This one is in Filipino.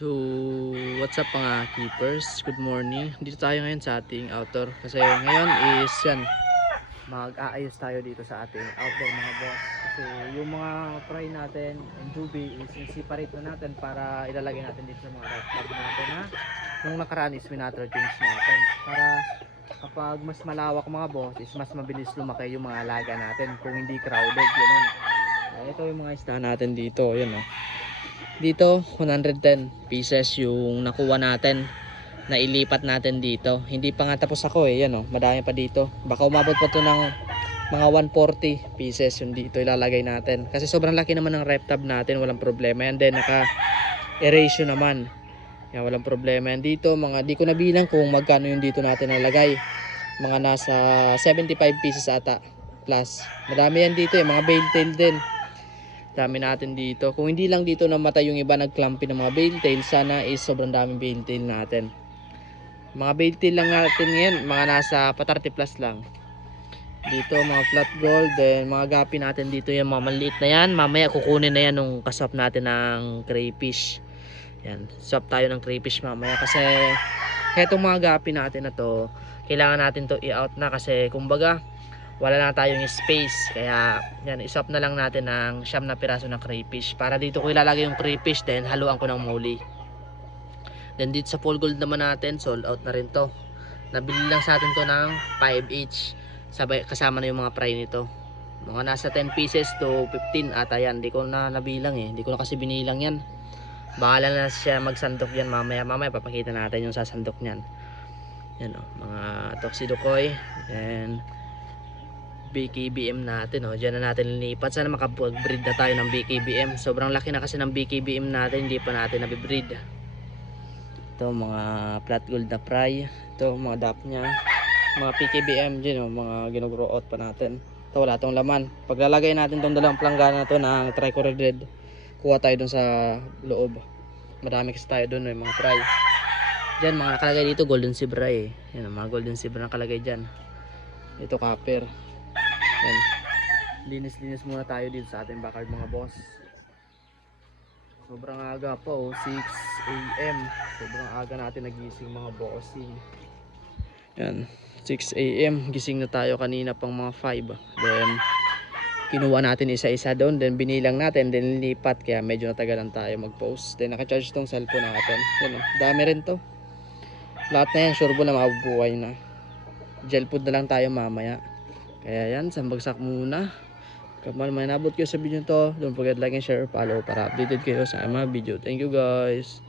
So, what's up mga keepers? Good morning. Dito tayo ngayon sa ating outdoor. Kasi ngayon is yan, mag-aayos tayo dito sa ating outdoor mga boss. Kasi yung mga fry natin and jubi is separate na natin para ilalagay natin dito sa mga red tub natin ha. Nung nakaraan is minatter change natin. Para kapag mas malawak mga boss is mas mabilis lumaki yung mga alaga natin kung hindi crowded. Ganun. Ito yung mga isda natin dito. Yan o. Dito 110 pieces yung nakuha natin na ilipat natin dito. Hindi pa nga tapos ako yan oh, madami pa dito. Baka umabot pa to ng mga 140 pieces yung dito ilalagay natin. Kasi sobrang laki naman ng rep tab natin, walang problema yan. Then naka erasio naman. Yan, walang problema yan dito. Mga di ko nabilang kung magkano yung dito natin nalagay. Mga nasa 75 pieces ata plus. Madami yan dito mga bale tail din. Dami natin dito. Kung hindi lang dito namatay yung iba nagclumpy ng mga bale tail, sana is sobrang daming bale tail natin. Mga bale tail lang natin ngayon, mga nasa 30 plus lang. Dito mga flat gold, then mga gapi natin dito yung mga maliit na yan. Mamaya kukunin na yan nung kaswap natin ng crayfish. Yan, swap tayo ng crayfish mamaya kasi etong mga gapi natin na to, kailangan natin to i-out na kasi kumbaga wala na tayong space, kaya yan, iswap na lang natin ng 9 na piraso ng crayfish. Para dito ko ilalagay yung crayfish, then haluan ko ng muli. Then dito sa full gold naman natin, sold out na rin to. Nabili lang sa atin to ng 5 each, sabay, kasama na yung mga fry nito. Mga nasa 10 pieces to 15 ata yan. Hindi ko na nabilang hindi ko na kasi binilang yan. Bahala na siya magsandok yan mamaya. Mamaya papakita natin yung sasandok nyan. Yan o, mga toxidocoy, then BKBM natin Diyan na natin lilipat. Sana makapag-breed na tayo ng BKBM. Sobrang laki na kasi ng BKBM natin, hindi pa natin nabibreed. Ito mga flat gold na fry. Ito mga dap nya. Mga PKBM dyan mga ginugrow out pa natin. Ito wala tong laman. Paglalagay natin tong dalawang planggana to ng tricolor red, kuha tayo dun sa loob. Marami kasi tayo dun mga fry. Dyan mga nakalagay dito golden zebra Yan mga golden zebra nakalagay dyan. Ito copper. Yan. Linis-linis muna tayo dito sa ating backyard mga boss. Sobrang aga pa 6 AM. Sobrang aga natin nagising mga bossing. Yan, 6 AM gising na tayo kanina pang mga 5. Then kinuha natin isa-isa doon, then binilang natin, then lipat, kaya medyo natagalan tayo mag-post. Then naka-charge tong cellphone natin. Yan dami rin to. Lahat na yan sure na mabubuhay na. Gel food na lang tayo mamaya. Kaya yan, sambagsak muna. Kapag may nabot kayo sa video to, don't forget like and share, follow para updated kayo sa mga video. Thank you guys.